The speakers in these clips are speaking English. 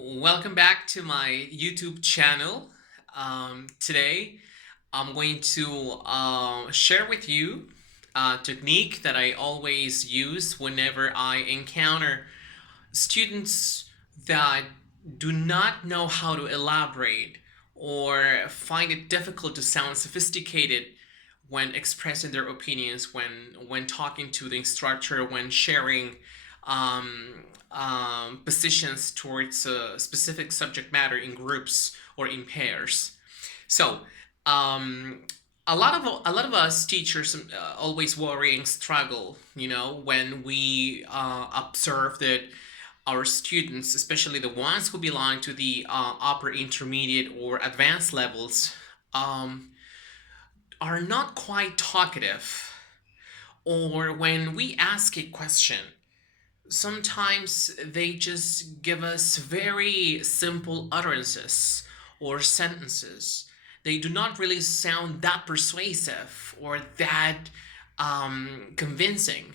Welcome back to my YouTube channel. Today, I'm going to share with you a technique that I always use whenever I encounter students that do not know how to elaborate or find it difficult to sound sophisticated when expressing their opinions, when talking to the instructor, when sharing positions towards a specific subject matter in groups or in pairs. So, um, a lot of us teachers always worry and struggle, when we observe that our students, especially the ones who belong to the upper intermediate or advanced levels, um, are not quite talkative. Or when we ask a question, sometimes they just give us very simple utterances or sentences. They do not really sound that persuasive or that convincing.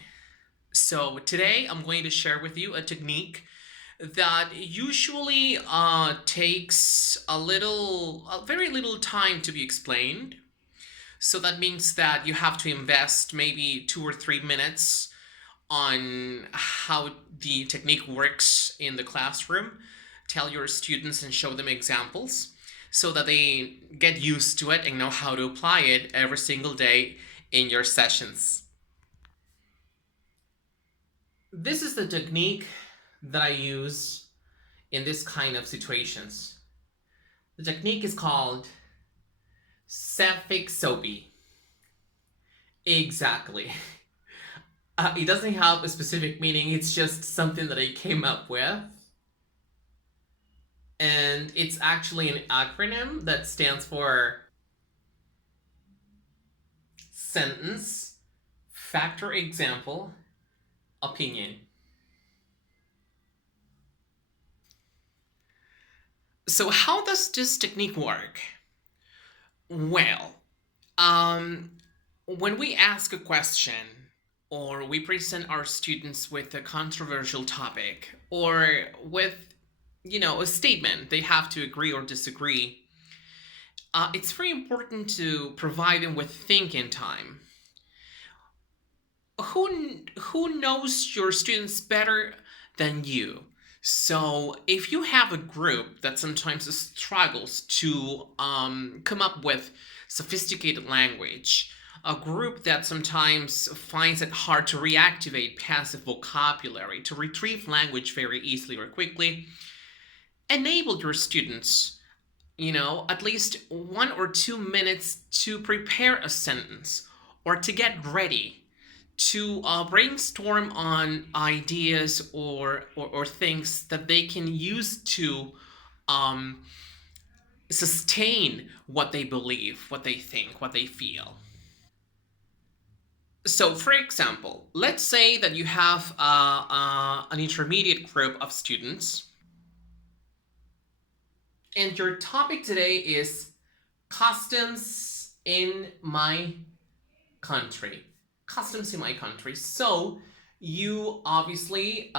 So today I'm going to share with you a technique that usually takes a very little time to be explained. So that means that you have to invest maybe 2 or 3 minutes on how the technique works in the classroom. Tell your students and show them examples so that they get used to it and know how to apply it every single day in your sessions. This is the technique that I use in this kind of situations. The technique is called suffix soapy. Exactly. It doesn't have a specific meaning, it's just something that I came up with. And it's actually an acronym that stands for sentence, factor example, opinion. So, how does this technique work? Well, um, when we ask a question or we present our students with a controversial topic or with a statement they have to agree or disagree, it's very important to provide them with thinking time. Who knows your students better than you? So if you have a group that sometimes struggles to come up with sophisticated language, a group that sometimes finds it hard to reactivate passive vocabulary, to retrieve language very easily or quickly, enable your students, at least 1 or 2 minutes to prepare a sentence or to get ready to brainstorm on ideas or things that they can use to um, sustain what they believe, what they think, what they feel. So, for example, let's say that you have an intermediate group of students, and your topic today is customs in my country. Customs in my country. So, you obviously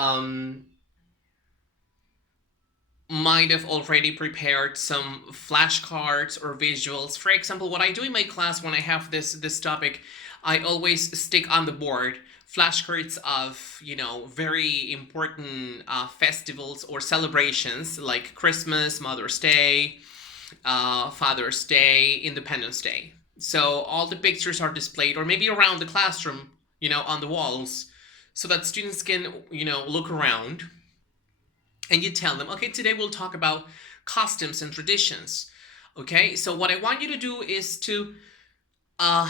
might have already prepared some flashcards or visuals. For example, what I do in my class when I have this topic, I always stick on the board flashcards of very important festivals or celebrations like Christmas, Mother's Day, Father's Day, Independence Day. So all the pictures are displayed, or maybe around the classroom, on the walls, so that students can look around, and you tell them, okay, today we'll talk about customs and traditions. Okay, so what I want you to do is to uh,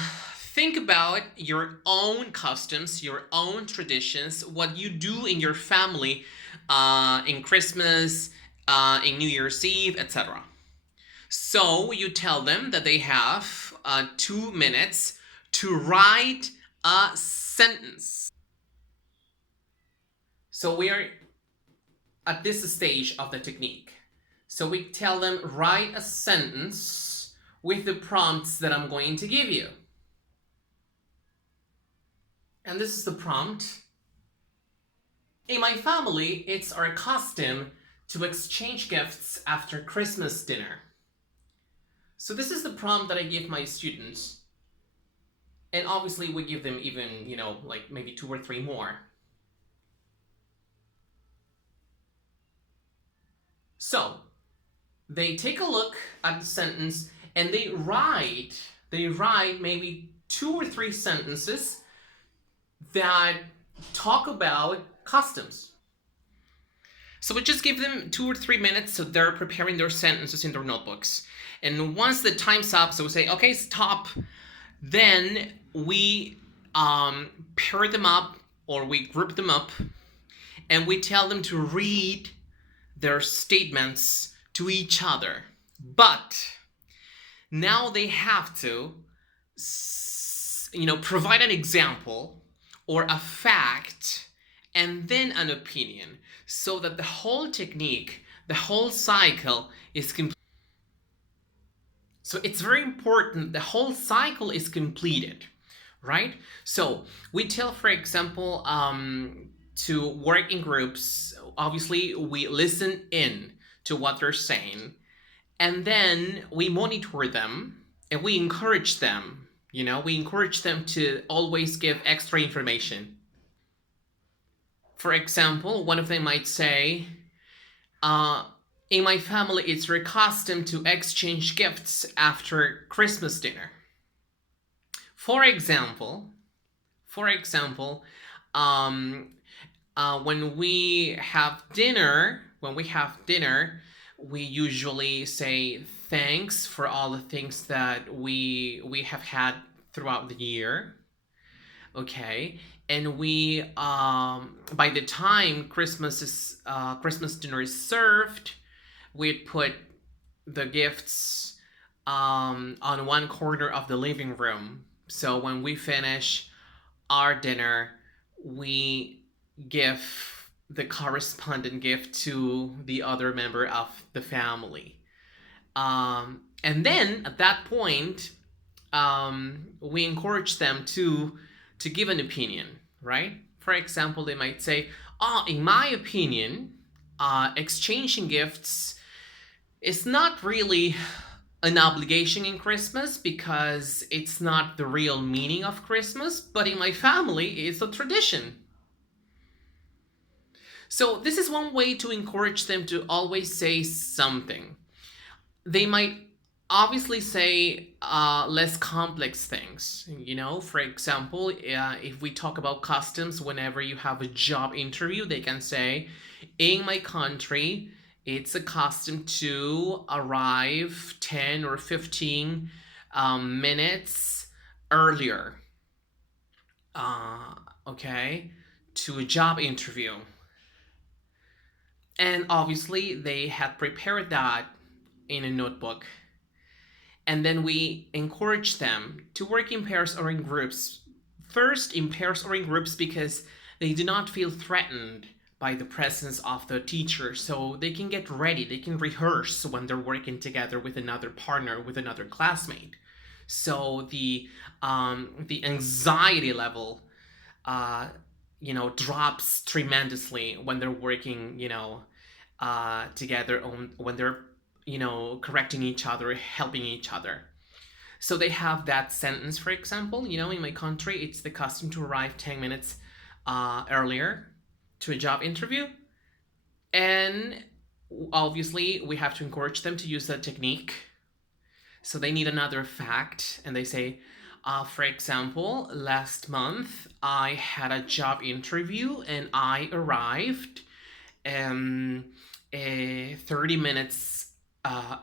think about your own customs, your own traditions, what you do in your family in Christmas, in New Year's Eve, etc. So you tell them that they have 2 minutes to write a sentence. So we are at this stage of the technique. So we tell them, write a sentence with the prompts that I'm going to give you. And this is the prompt. In my family, it's our custom to exchange gifts after Christmas dinner. So this is the prompt that I give my students. And obviously we give them even, like maybe 2 or 3 more. So they take a look at the sentence and they write maybe 2 or 3 sentences that talk about customs. So we just give them 2 or 3 minutes so they're preparing their sentences in their notebooks. And once the time's up, so we say, okay, stop. Then we pair them up, or we group them up, and we tell them to read their statements to each other. But now they have to, provide an example or a fact and then an opinion, so that the whole technique, the whole cycle is complete. So it's very important the whole cycle is completed, right? So we tell, for example, to work in groups. Obviously, we listen in to what they're saying, and then we monitor them and we encourage them. We encourage them to always give extra information. For example, one of them might say, in my family, it's very custom to exchange gifts after Christmas dinner. For example, when we have dinner, we usually say thanks for all the things that we have had throughout the year. Okay, and we by the time Christmas dinner is served, we'd put the gifts on one corner of the living room. So when we finish our dinner, we give the corresponding gift to the other member of the family. And then at that point, we encourage them to give an opinion, right? For example, they might say, in my opinion, exchanging gifts is not really an obligation in Christmas because it's not the real meaning of Christmas, but in my family, it's a tradition. So this is one way to encourage them to always say something. They might obviously say less complex things. For example, if we talk about customs, whenever you have a job interview, they can say, in my country, it's a custom to arrive 10 or 15 minutes earlier, to a job interview. And obviously, they had prepared that in a notebook. And then we encourage them to work in pairs or in groups. First, in pairs or in groups, because they do not feel threatened by the presence of the teacher. So they can get ready, they can rehearse when they're working together with another partner, with another classmate. So the anxiety level, drops tremendously when they're working, together, when they're correcting each other, helping each other. So they have that sentence, for example, in my country, it's the custom to arrive 10 minutes earlier to a job interview. And obviously, we have to encourage them to use that technique. So they need another fact, and they say, for example, last month, I had a job interview and I arrived 30 minutes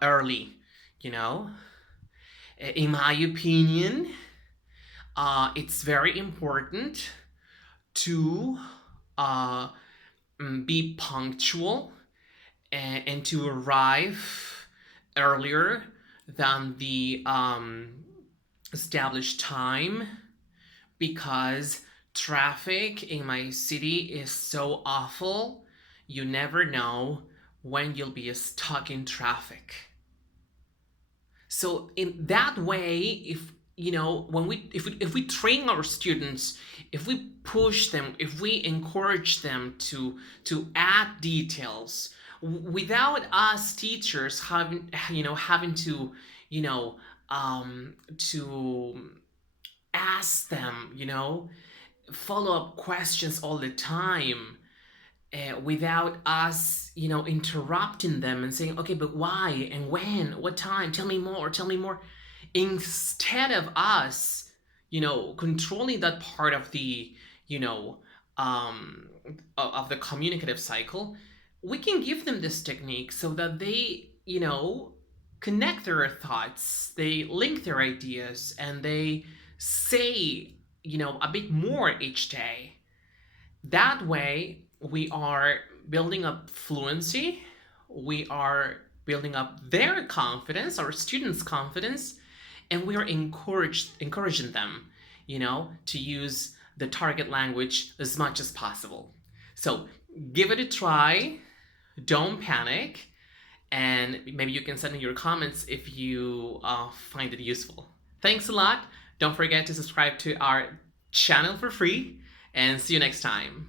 early. In my opinion, it's very important to be punctual and to arrive earlier than the established time, because traffic in my city is so awful. You never know when you'll be stuck in traffic. So in that way, if we train our students, if we push them, if we encourage them to add details, Without us teachers having to, you know, to ask them, follow up questions all the time, without us, interrupting them and saying, okay, but why and when, what time, tell me more. Instead of us, controlling that part of the, you know, um, of the communicative cycle, we can give them this technique so that they, connect their thoughts, they link their ideas, and they say, a bit more each day. That way, we are building up fluency, we are building up their confidence, our students' confidence, and we are encouraging them, to use the target language as much as possible. So give it a try, don't panic, and maybe you can send me your comments if you find it useful. Thanks a lot. Don't forget to subscribe to our channel for free, and see you next time.